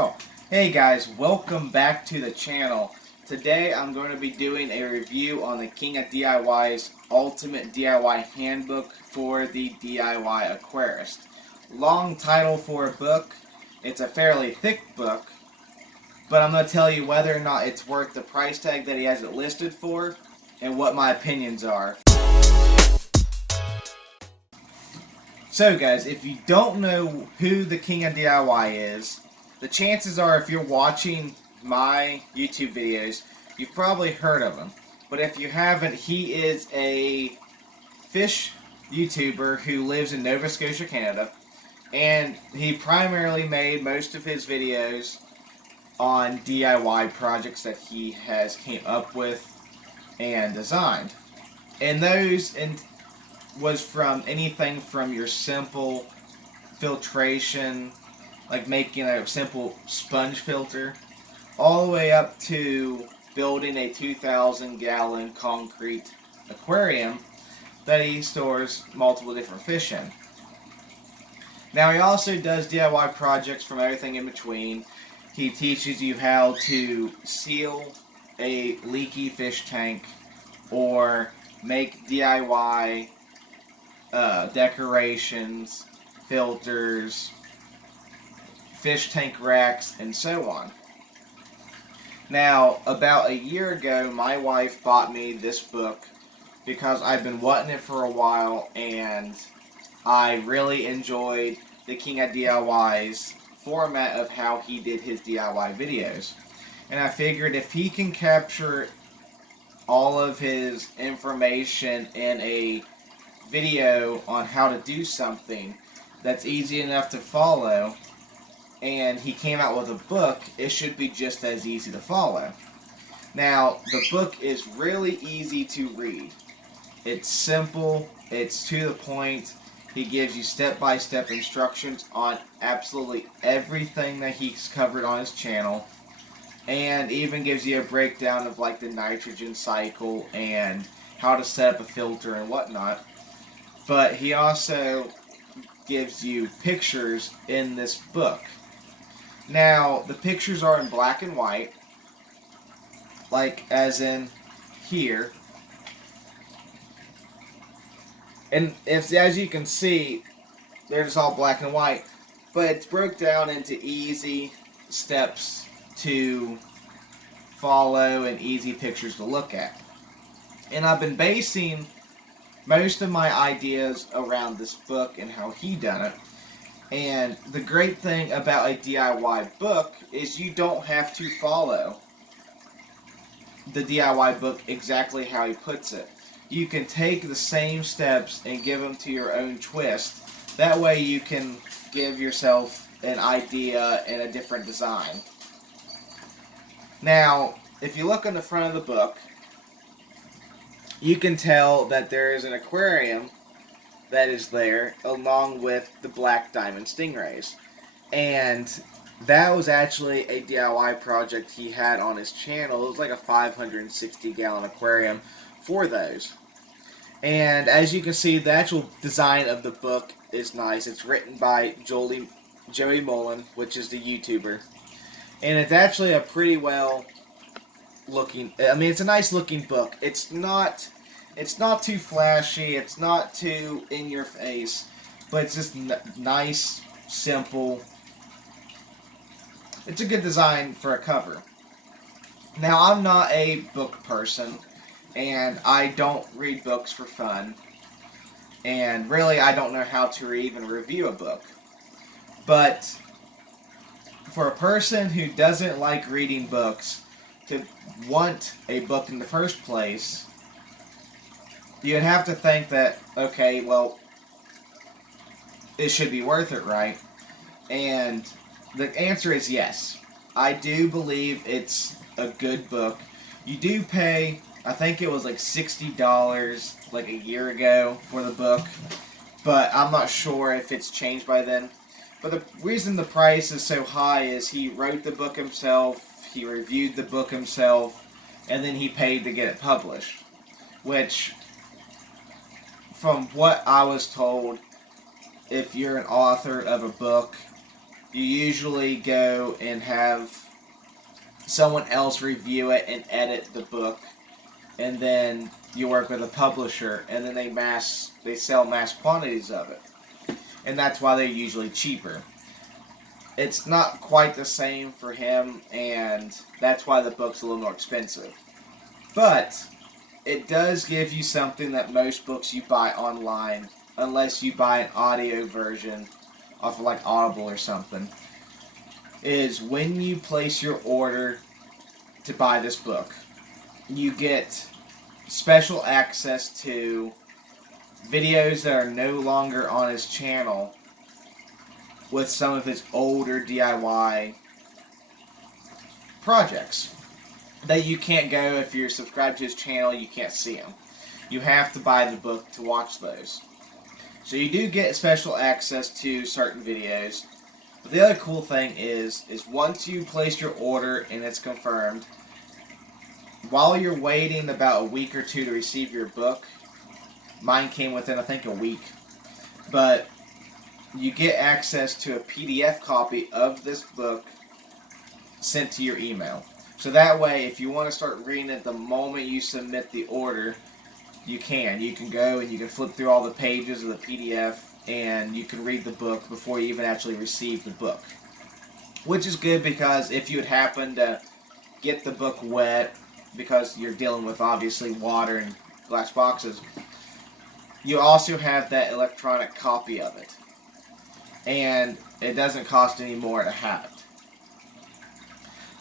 Oh, hey guys, welcome back to the channel. Today I'm going to be doing a review on the King of DIY's Ultimate DIY Handbook for the DIY Aquarist. Long title for a book. It's a fairly thick book, but I'm going to tell you whether or not it's worth the price tag that he has it listed for and what my opinions are. So guys, if you don't know who the King of DIY is, the chances are if you're watching my YouTube videos, you've probably heard of him. But if you haven't, he is a fish YouTuber who lives in Nova Scotia, Canada. And he primarily made most of his videos on DIY projects that he has came up with and designed. And those was from anything from your simple filtration, like making a simple sponge filter, all the way up to building a 2,000-gallon concrete aquarium that he stores multiple different fish in. Now he also does DIY projects from everything in between. He teaches you how to seal a leaky fish tank or make DIY decorations, filters, fish tank racks, and so on. Now, about a year ago, my wife bought me this book because I've been wanting it for a while, and I really enjoyed the King of DIY's format of how he did his DIY videos. And I figured if he can capture all of his information in a video on how to do something that's easy enough to follow, and he came out with a book, it should be just as easy to follow. Now, the book is really easy to read. It's simple, it's to the point. He gives you step-by-step instructions on absolutely everything that he's covered on his channel, and even gives you a breakdown of like the nitrogen cycle and how to set up a filter and whatnot. But he also gives you pictures in this book. Now, the pictures are in black and white, like as in here. And as you can see, they're just all black and white, but it's broke down into easy steps to follow and easy pictures to look at. And I've been basing most of my ideas around this book and how he done it. And the great thing about a DIY book is you don't have to follow the DIY book exactly how he puts it. You can take the same steps and give them to your own twist. That way you can give yourself an idea and a different design. Now, if you look on the front of the book, you can tell that there is an aquarium that is there along with the black diamond stingrays. And that was actually a DIY project he had on his channel. It was like a 560-gallon aquarium for those. And as you can see, the actual design of the book is nice. It's written by Joey Mullen, which is the YouTuber. And it's actually a pretty well looking, it's a nice looking book. It's not too flashy, it's not too in your face, but it's just nice, simple. It's a good design for a cover. Now, I'm not a book person, and I don't read books for fun, and really I don't know how to even review a book. But for a person who doesn't like reading books to want a book in the first place, you'd have to think that, okay, well, it should be worth it, right? And the answer is yes. I do believe it's a good book. You do pay, I think it was like $60 like a year ago for the book, but I'm not sure if it's changed by then. But the reason the price is so high is he wrote the book himself, he reviewed the book himself, and then he paid to get it published. Which, from what I was told, if you're an author of a book, you usually go and have someone else review it and edit the book, and then you work with a publisher, and then they sell mass quantities of it, and that's why they're usually cheaper. It's not quite the same for him, and that's why the book's a little more expensive. But it does give you something that most books you buy online, unless you buy an audio version off of like Audible or something, is when you place your order to buy this book, you get special access to videos that are no longer on his channel with some of his older DIY projects that you can't go. If you're subscribed to his channel, you can't see them. You have to buy the book to watch those. So you do get special access to certain videos. But the other cool thing is once you place your order and it's confirmed, while you're waiting about a week or two to receive your book, mine came within I think a week, but you get access to a PDF copy of this book sent to your email. So that way, if you want to start reading it the moment you submit the order, you can. You can go and you can flip through all the pages of the PDF and you can read the book before you even actually receive the book. Which is good, because if you would happen to get the book wet, because you're dealing with obviously water and glass boxes, you also have that electronic copy of it. And it doesn't cost any more to have it.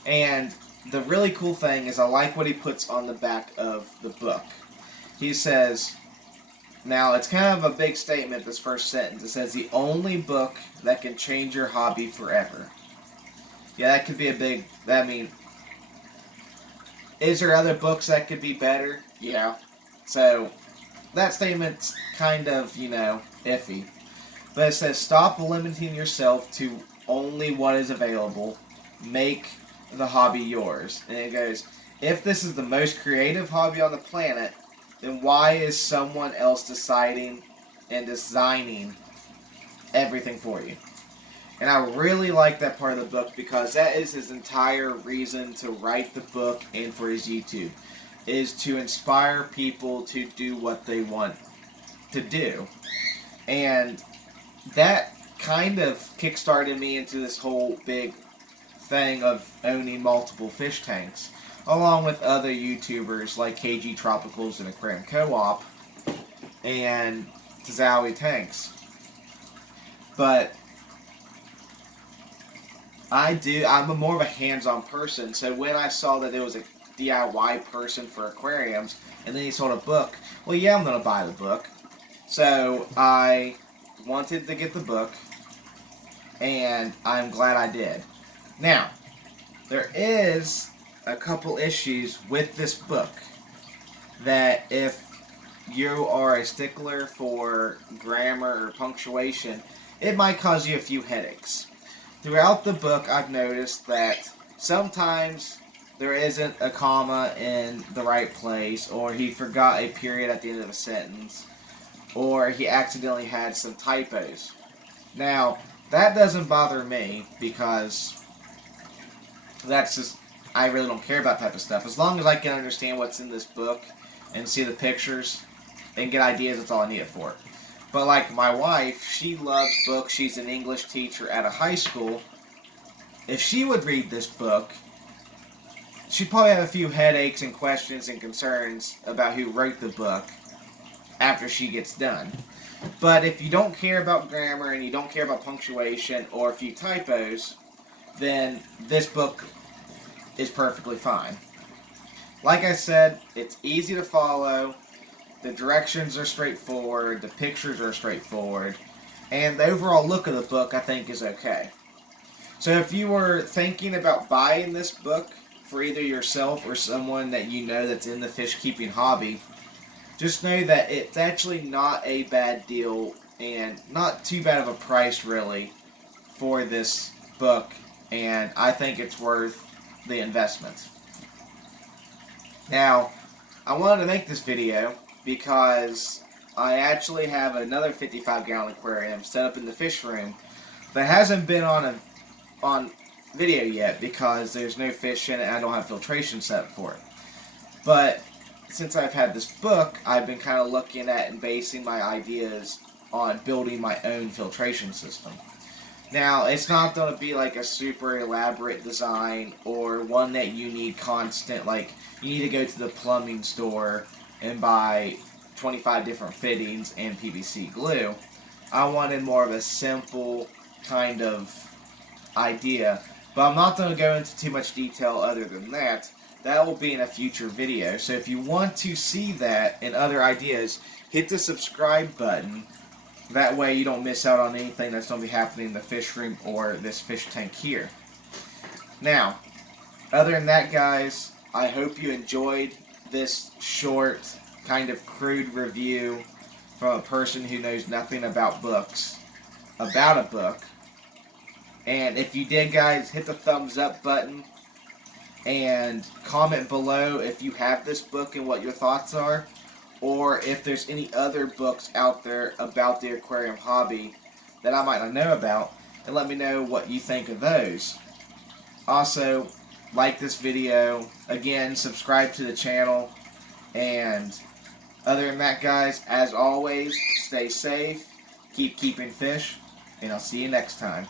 And the really cool thing is I like what he puts on the back of the book. He says, now it's kind of a big statement, this first sentence. It says, the only book that can change your hobby forever. Yeah, that could be a big, is there other books that could be better? Yeah. So, that statement's kind of, iffy. But it says, stop limiting yourself to only what is available. Make the hobby yours. And it goes, if this is the most creative hobby on the planet, then why is someone else deciding and designing everything for you? And I really like that part of the book, because that is his entire reason to write the book and for his YouTube, is to inspire people to do what they want to do. And that kind of kickstarted me into this whole big thing of owning multiple fish tanks, along with other YouTubers like KG Tropicals and Aquarium Co-op and Tazawi Tanks. But I'm more of a hands-on person, so when I saw that there was a DIY person for aquariums, and then he sold a book, well, yeah, I'm going to buy the book. So I wanted to get the book, and I'm glad I did. Now, there is a couple issues with this book that if you are a stickler for grammar or punctuation, it might cause you a few headaches. Throughout the book, I've noticed that sometimes there isn't a comma in the right place, or he forgot a period at the end of a sentence, or he accidentally had some typos. Now, that doesn't bother me, because that's just, I really don't care about that type of stuff. As long as I can understand what's in this book and see the pictures and get ideas, that's all I need it for. But like my wife, she loves books. She's an English teacher at a high school. If she would read this book, she'd probably have a few headaches and questions and concerns about who wrote the book after she gets done. But if you don't care about grammar and you don't care about punctuation or a few typos, then this book is perfectly fine. Like I said, it's easy to follow, the directions are straightforward, the pictures are straightforward, and the overall look of the book I think is okay. So if you were thinking about buying this book for either yourself or someone that you know that's in the fish keeping hobby, just know that it's actually not a bad deal and not too bad of a price really for this book, and I think it's worth the investment. Now, I wanted to make this video because I actually have another 55-gallon aquarium set up in the fish room that hasn't been on a on video yet because there's no fish in it and I don't have filtration set up for it. But since I've had this book, I've been kind of looking at and basing my ideas on building my own filtration system. Now, it's not going to be like a super elaborate design or one that you need constant, like you need to go to the plumbing store and buy 25 different fittings and PVC glue. I wanted more of a simple kind of idea, but I'm not going to go into too much detail other than that. That will be in a future video. So if you want to see that and other ideas, hit the subscribe button. That way you don't miss out on anything that's going to be happening in the fish room or this fish tank here. Now, other than that, guys, I hope you enjoyed this short, kind of crude review from a person who knows nothing about books, about a book. And if you did, guys, hit the thumbs up button and comment below if you have this book and what your thoughts are, or if there's any other books out there about the aquarium hobby that I might not know about, and let me know what you think of those. Also, like this video, again, subscribe to the channel, and other than that, guys, as always, stay safe, keep keeping fish, and I'll see you next time.